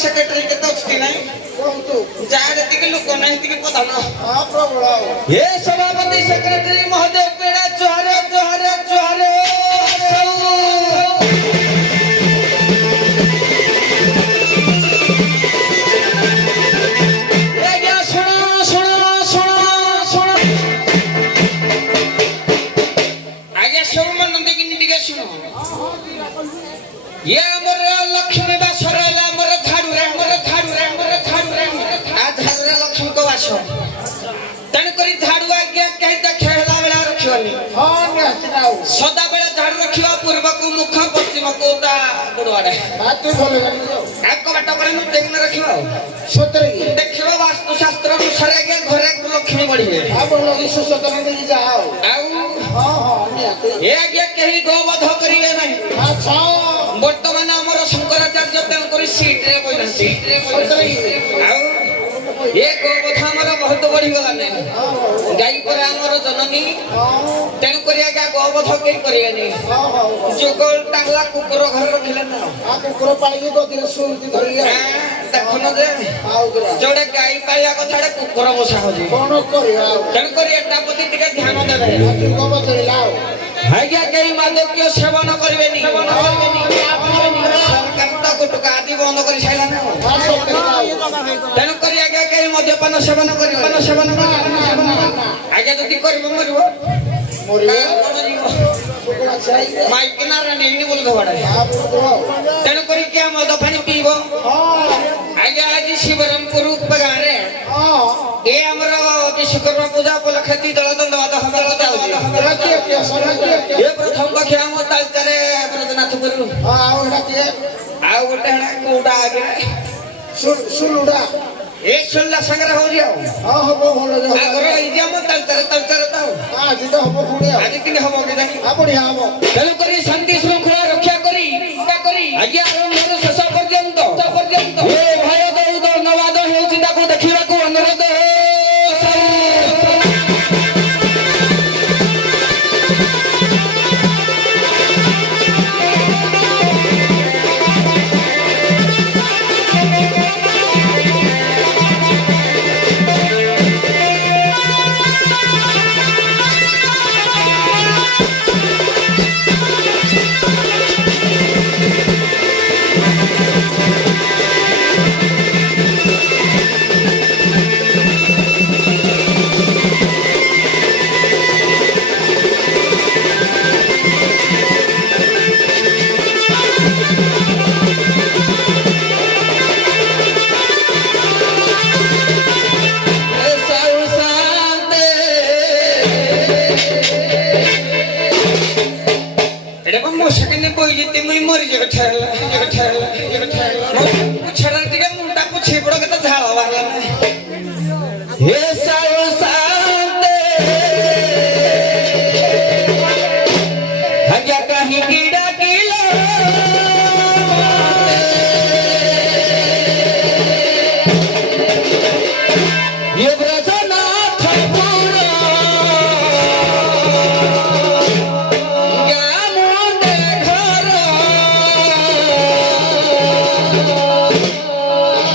Secretary के दोस्ती नहीं जाने के लोग नहीं के पता ना ये सभापति सेक्रेटरी महोदय पेड़ा जोहारे जोहारे जोहारे ये अमर लक्ष्मी बासराला अमर झाड़ू रे लक्ष्मी को बासो तन करी झाड़ू आज्ञा कहि त खेला बेला रखियोनी हां नेहतराउ सदा बेला झाड़ू रखियो पूर्व को मुख पश्चिम को ता गुडवाडे बात भले गनी एक बाट करे न देखन रखियो सतरी देखियो वास्तु शास्त्र अनुसार के घरे लक्ष्मी बढ़िए आप लोग सतन दे जाओ आउ हां हां नेहत ए आज्ञा कहि गोवध करिवे नहीं अच्छा बर्तमान आमर शंकराचार्य तेन करी सीट रे बोलसी आउ ये गोवध हमर बहुत बढ़ी गला ने गाई पर हमर जननी तेन करी आज्ञा गोवध के करियानी जुगल टांगला कुकुर घर रखिले ना आ कुकुर पाली को दिन सुरती धरिया देखन जे जोड़े गाई पालिया कथाडे कुकुर बसा होजी कोन करिया तेन करी एटा प्रति टिके ध्यान देबे गोवध लाओ आज्ञा केही मादक्य सेवन करबेनी सरकार तो गुटका आदि बंद करि साइला ना तेन करी आज्ञा केही मद्यपान सेवन करिबो आज्ञा जति करबो मरिबो माइक ना नहीं बोल दबाड़े तेन करी क्या मद पानी पीबो आज्ञा आज शिवरमपुर गाँव ये हमर विश्वकर्मा पूजा उपलक्षे दल दंडवाद हमार ये प्रथम कक्षा हम तालचारे ब्रजनाथपुर आ गोटे कोडा आगे सुलुडा ए सुल्ला संग्रह हो जाओ हां हबो भलो जाओ आगर इजा म तालचारे ताऊ आज तो हबो पुणी आज कि हबो के जानी आ बढ़िया हबो चलो करी शांति श्रृंखला रक्षा करी आज आरंभ शेष पर्यंत ए भय दौद नवाद हेउछि ताकू देखिबा को अनुरोध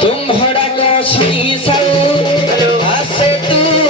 तुम हड़ा को शीशल आसे तू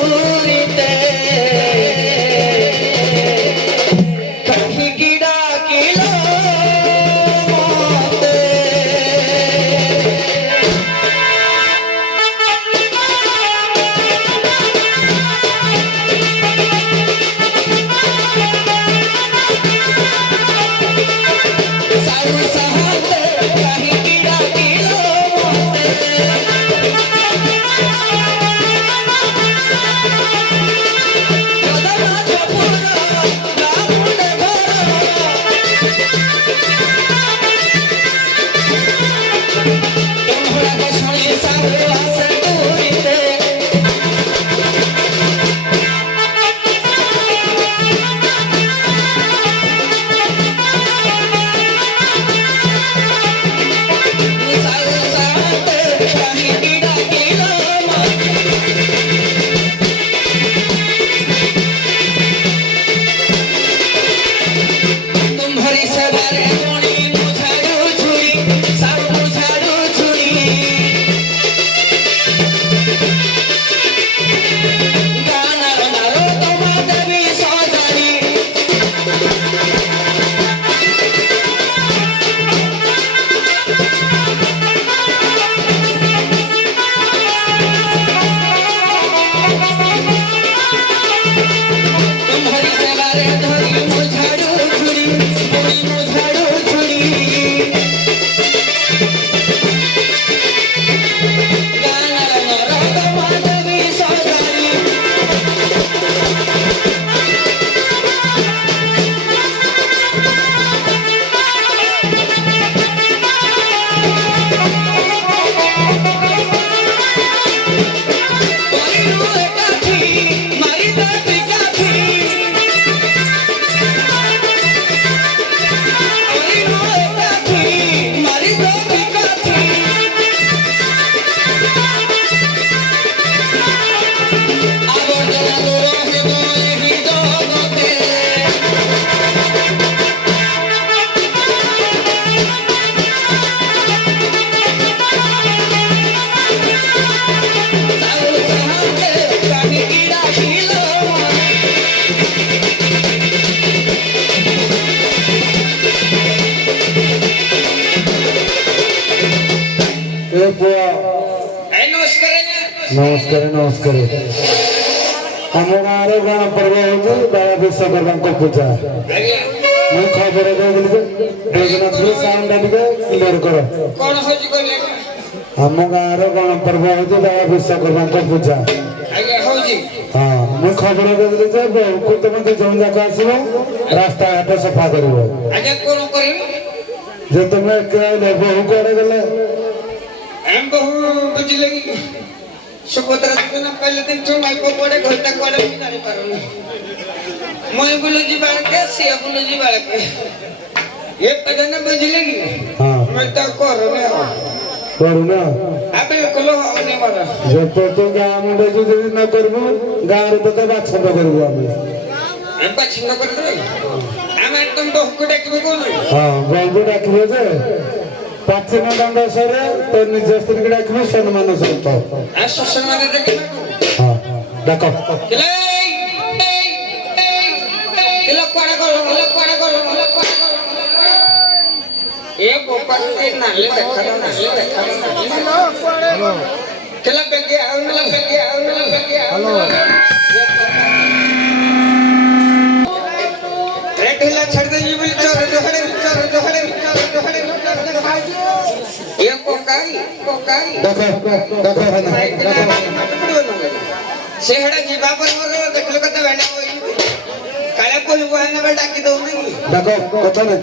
ନମସ୍କାର ନମସ୍କାର। ଆମ ଗାଁରେ ଗଣ ପର୍ବ ହଉଛି ବାବା ବିଶ୍ୱକର୍ମାଙ୍କ ପୂଜା। ମୁଁ ଖବର ଦେଇଥିଲି ଯେ ବୈଜନାଥପୁର ସାଉଣ୍ଡଟା ଟିକେ କ୍ଲିୟର କର। କଣ ହଉଛି କହିଲେ? ଆମ ଗାଁର ଗଣ ପର୍ବ ହଉଛି ବାବା ବିଶ୍ୱକର୍ମାଙ୍କ ପୂଜା। ଆଜ୍ଞା ହଉଛି। ହଁ ମୁଁ ଖବର ଦେଇଥିଲି ଯେ ବହୁକୁ ତମେ ଦି ଜଣ ଯାକ ଆସିବ ରାସ୍ତାଘାଟ ସଫା କରିବ। ଆଜ୍ଞା କଣ କରିବି? ଯେ ତମେ ଏକା ଆଇଲେ ବହୁ କୁଆଡେ ଗଲେ? ଆମ ବହୁ ବୁଝିଲେ କି ସୁଭଦ୍ରା ଯୋଜନା ପାଇଲେ ଦିନ ମାଇପ କୁଆଡେ ଘରଟା କୁଆଡେ ମୁଁ ଜାଣିପାରୁନି। ମୁଇଁ ବୁଲୁଛି ବାଳକେ ସିଏ ବୁଲୁଛି ବାଳକେ ଏ ପଦନା ବୁଝିଲେ କି? ହଁ ମୁଁ ତ କରୁନି ଆଉ କରୁନା ବିଲକୁଲ ହଉନି ମୋର। ଯେପର୍ଯ୍ୟନ୍ତ ଗାଁ ମୁଣ୍ଡକୁ ଯଦି ନ କରିବୁ ଗାଁରେ ତତେ ବାଛନ୍ଦ କରିବୁ ଆମେ। ବାଛିନ୍ଦ କରିଦେବେ ଆମେ ତମ ବହୁକୁ ଡାକିବୁ କଣ? ହଁ ବହୁକୁ ଡାକିବ ଯେ ପ୍ରାଚୀନ ଦଣ୍ଡ ସରେ ତ ନିଜ ସ୍ତ୍ରୀକି ଡାକିବୁ ସମ୍ମାନ ସହିତ। ଆଉ ଶ୍ୱଶୁର ଡାକିବୁ? ହଁ ଡାକ। ଏ ବୋପାରେ ନାଲେ ଦେଖା କେଲା ବେગે ଆଉ ନଲା ବେगे ଆଉ ନଲା ବେगे हेलो रे ढेला छड़ दे बोली चोर जोहड़े ये कोकाई देखो देखो है ना से हड़ा जीवा पर मोर देखलो कत वेणा होई काले कोई बहाना बे डाकी दो नहीं देखो कथा नहीं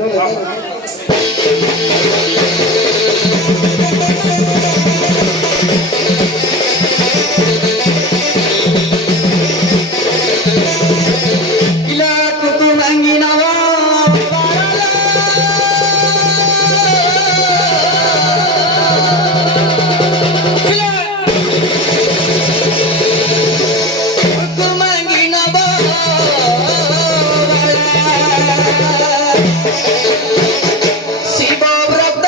शिव व्रत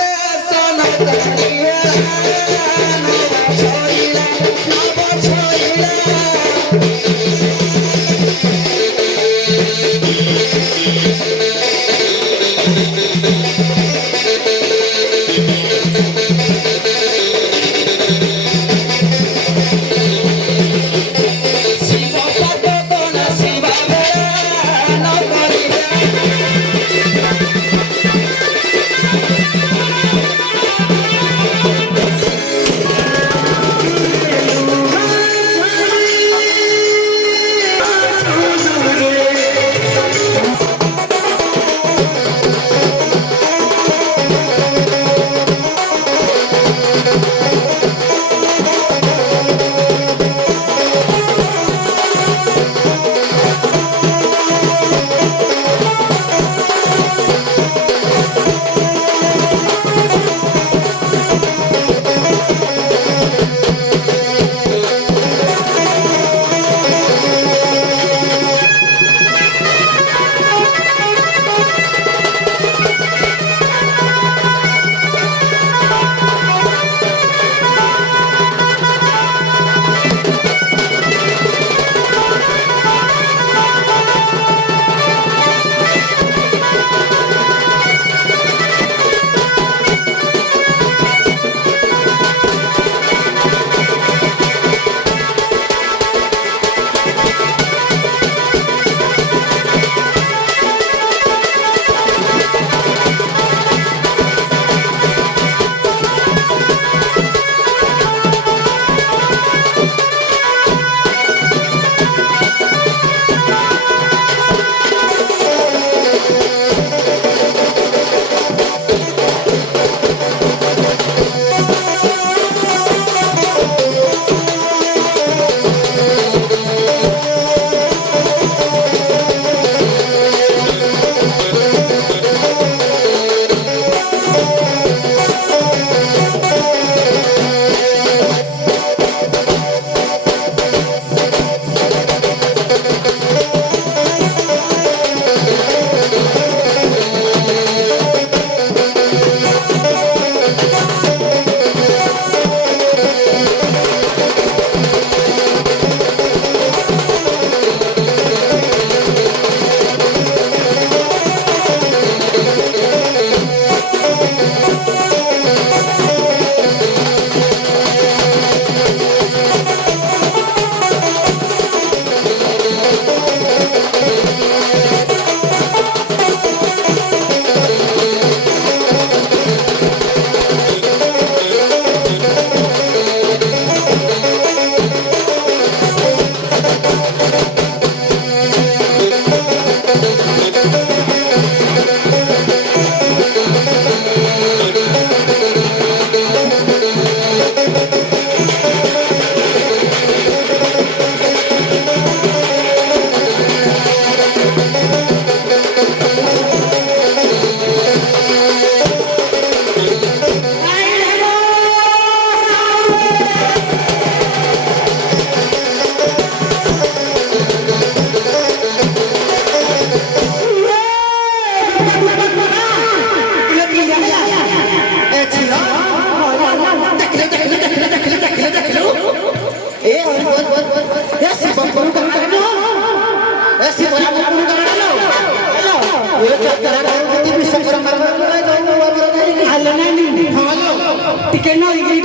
ଟିକେ ନଈକି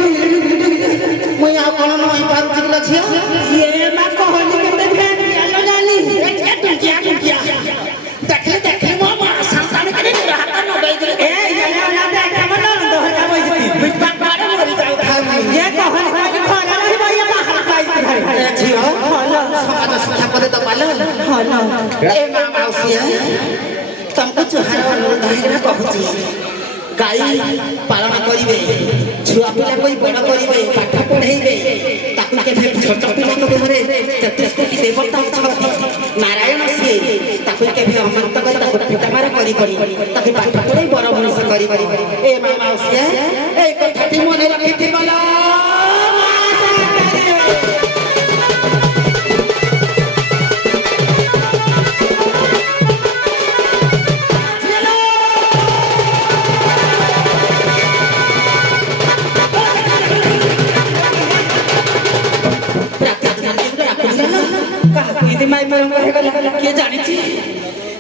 ମୁଇଁ ଆଉ କଣ ନଇ ପାରୁଛି କିଲୋ ଝିଅ ଇଏ ମା କହନି କେତେ ଫେରିଆଲ ଜାନି ଦେଖିଲି ମୋ ମା ସାନ୍ତାଣ କରି ହାତ ନବେଇଥିଲେ ଏ ଇଏ ନା ଦେଖା ମନ ଦହକା ବଇଛି ପାପାରେ ମରି ଯାଉଥାଏ ଇଏ କହନି କାଲି ଖରା ରହିବ ଇଏ ବାହାର ପାଇଛି ଘରେ ଝିଅ ଭଲ ସମାଜ ଶିକ୍ଷା ପଦେ ଦବାଲ ଭଲ ଏ ମା ମାଉସୀ ତମକୁ ଚୁହାର ଅନୁରୋଧ ହେଇକିନା କହୁଛି ଗାଈ ପାଳନ କରିବେ ଛୁଆ ପିଲାକୁ ବଡ଼ କରିବେ ପାଠ ପଢ଼େଇବେ ତାକୁ କେବେ ଛୋଟ ପିଲାଙ୍କ ଦେହରେ 33 କୋଟି ଦେବତା ଅଛନ୍ତି ନାରାୟଣ ସିଏ ତାକୁ କେବେ ଅମନ୍ତ କରି ତାକୁ ପିତାମାର କରିବନି ତାକୁ ପାଠ ପଢ଼େଇ ବଡ଼ ମଣିଷ କରିବନି ଏ ମା ମାଉସୀ ଏଇ କଥାଟି ମନେ ରଖିଥିବ ନା ఇది మై మరం କିଏ ଜାଣିଛି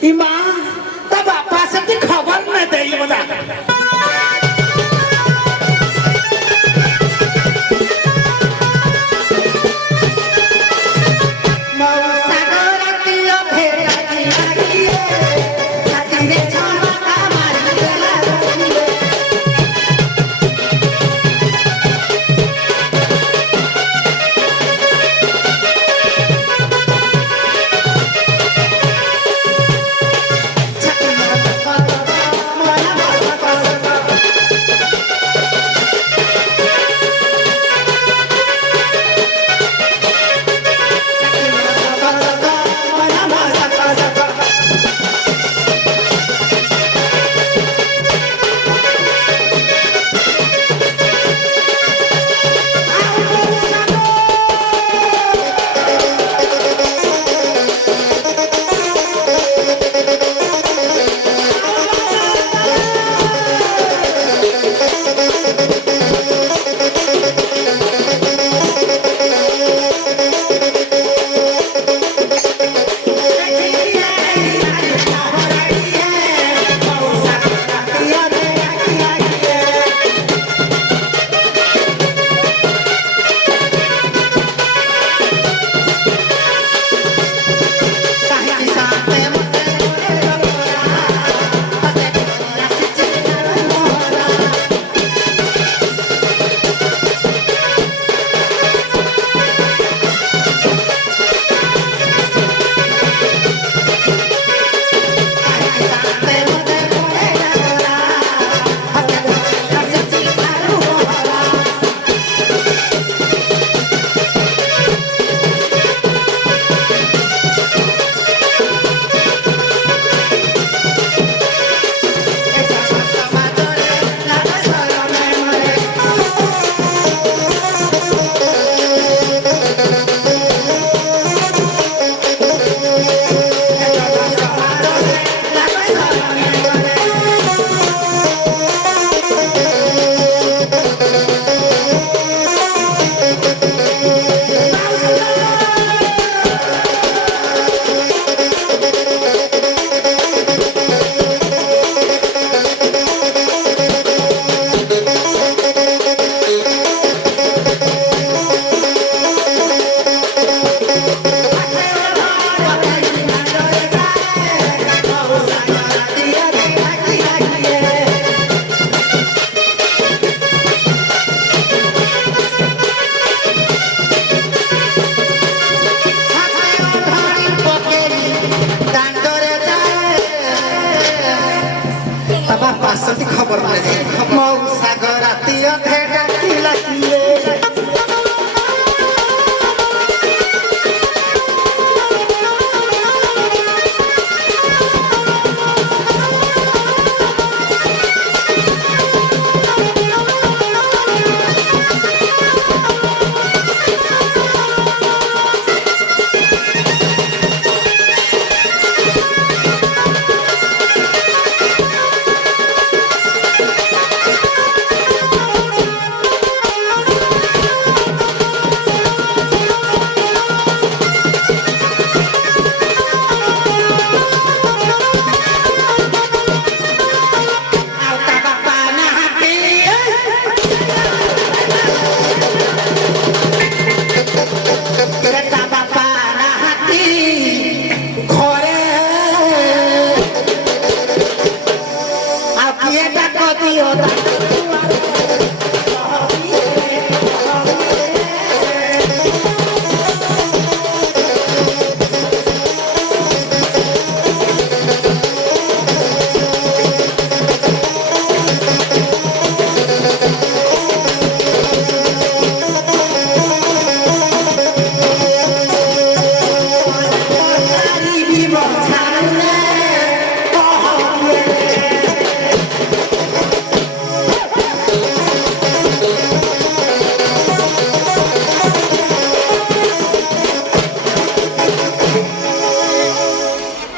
ଇ ମା ତା ବାପା ସେମିତି ଖବର ନ ଦେଇ ବୋଧା Mala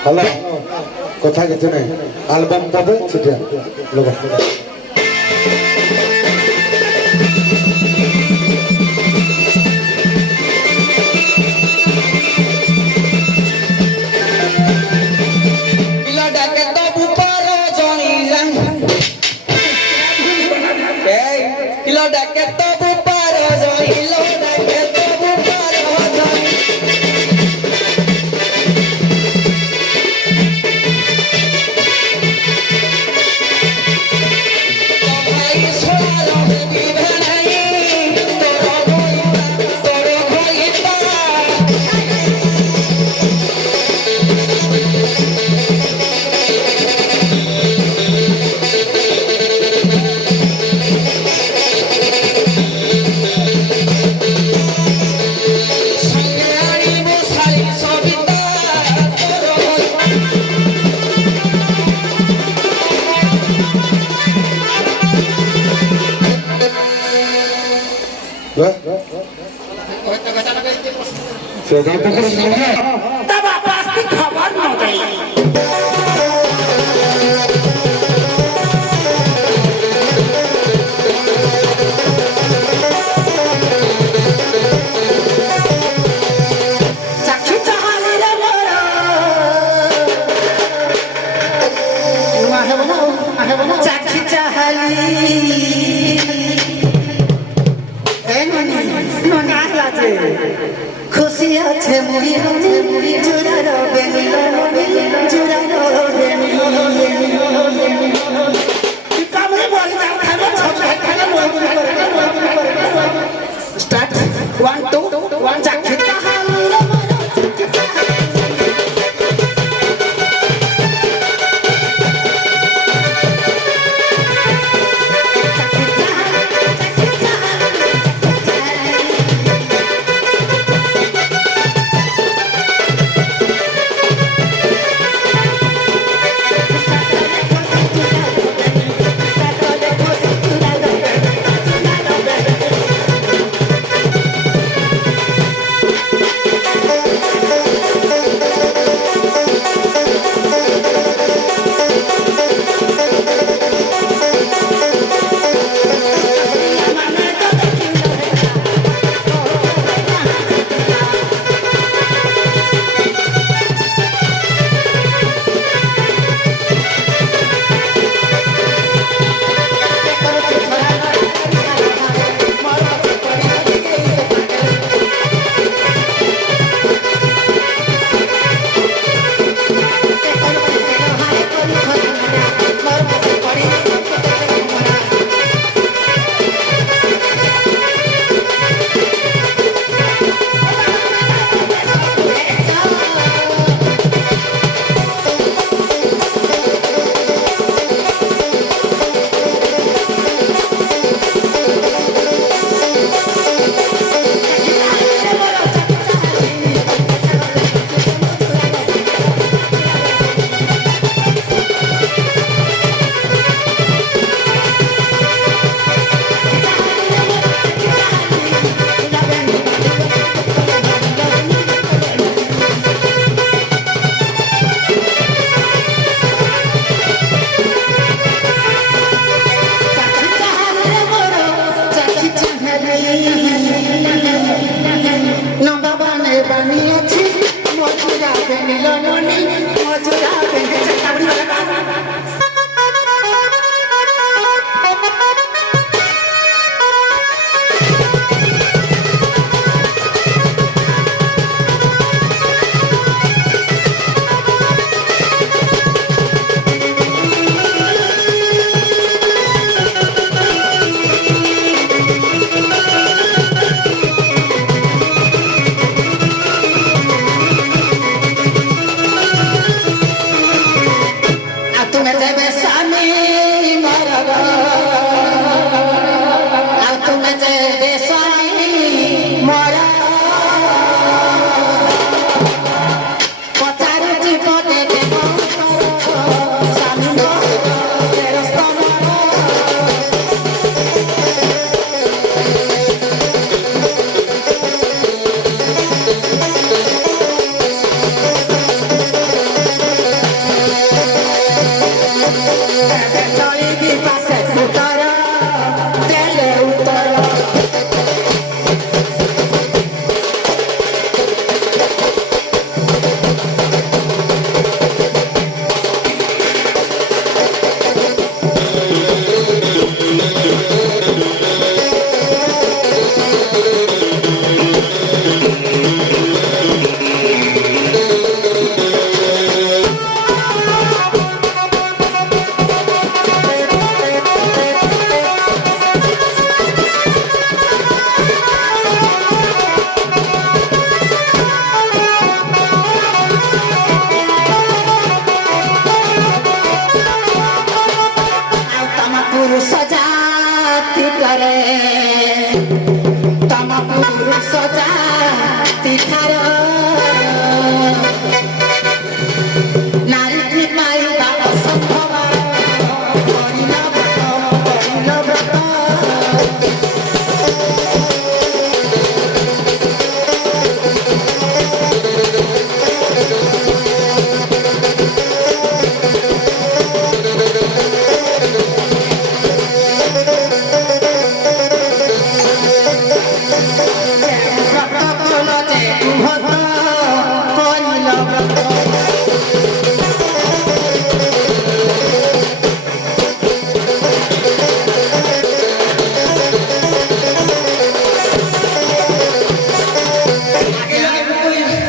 হ্যালো কথা কিছু নেই অ্যালবাম পাবে সেটা লোক পিলা ডাকে তো বুপার জনিলাম এই পিলা ডাকে তো বুপার জনিল ডাকে তো বুপার জনি ভাই সোয়ালো বিভানাই তোর ভইতা সঙ্গে আনিব শাড়ি সবিতা তোর সেটা তো করে শোনা तब आपस की खबर न गई चक्षु चाहले रे मोरा आहे बोला चक्षु चाहली ए ननी आलाचे खुशी আছে মুহি জুড়ার বেনি জুড়ার বেনি কামে বল যা খাবে ছবি খাবে মোগুল করে স্টার্ট 1 2 1 চাকি চাহালি রে মোরা চাকি ସୁନ୍ଦର ଆଉ ତୁମେ ଯେ ଦେଶାଇ ମୋର ପଚାରୁଛି ପଦେ ଦେବ ସ୍ୱାମୀଙ୍କ ଫେରସ୍ତ ମୋର চলিবি পাশে উত্তর দেলে উত্তর পুরুষ জাতি করে তম পুরুষ জাতি ঠার নারী পাইবা অসম্ভব করিল ব্রত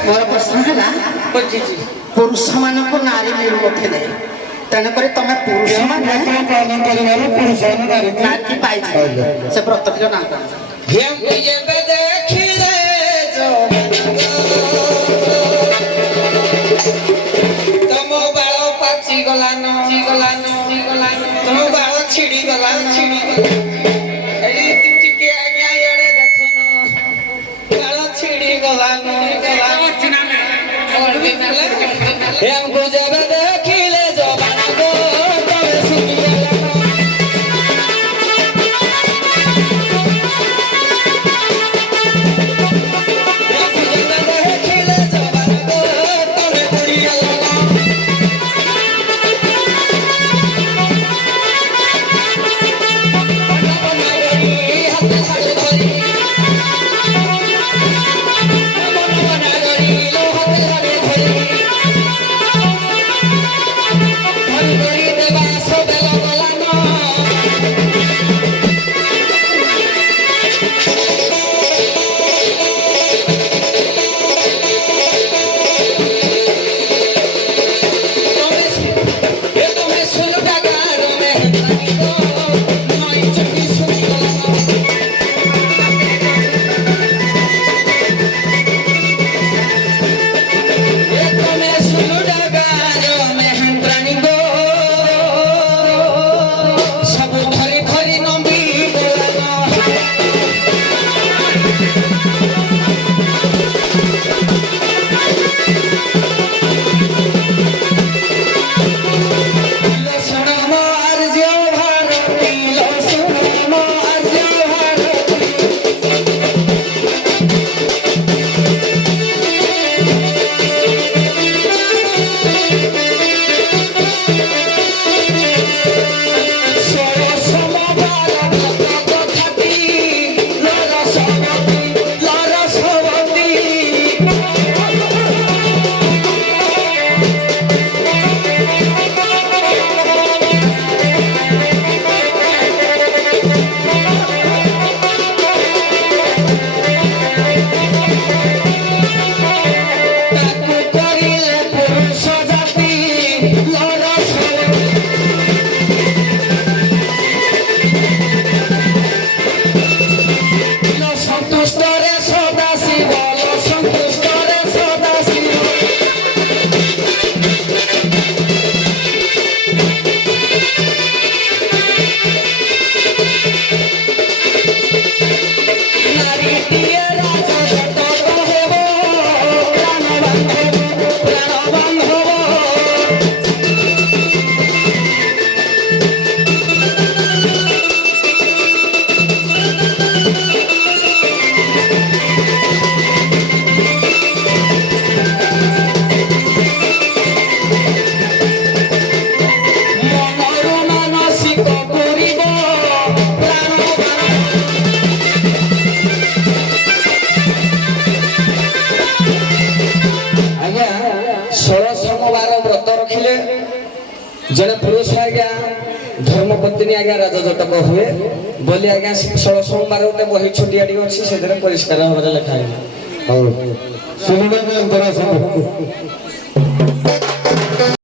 ମୋର ପ୍ରଶ୍ନ ହେଲା ବୁଝିଛି ପୁରୁଷ ମାନଙ୍କୁ ନାରୀ ମିଳୁନଥିଲେ ତେଣୁକରି ତମେ ପୁରୁଷ ମାନେ ପାଳନ କରିବାରୁ ପୁରୁଷମାନେ ନାରୀକୁ ନାରୀ ପାଇଛ ସେ ବ୍ରତଟିର ନାଁ କଣ? ୟାଙ୍କୁ ଯେବେ ଦେଖିଲେ ତମ ବାଳ ପାଚି ଗଲାନ ତମ ବାଳ ଛିଡି ଗଲା ଏଇ ଟିକେ ଆଜ୍ଞା ଇଆଡେ ଦେଖୁନ ବାଳ ଛିଡି ଗଲାନ ୟାଙ୍କୁ ଯେବେ ଦେଖିଲେ ଜବାନକୁ ତମେ ଶୁଣିଗଲା जड़े पुरुष आज्ञा धर्मपत्नी आज्ञा राजजटक हुए बोली आज्ञा 16 सोमवार गोटे बही छुटिया अच्छी से परिष्कार भाव लिखा है। सुनिना अंतरा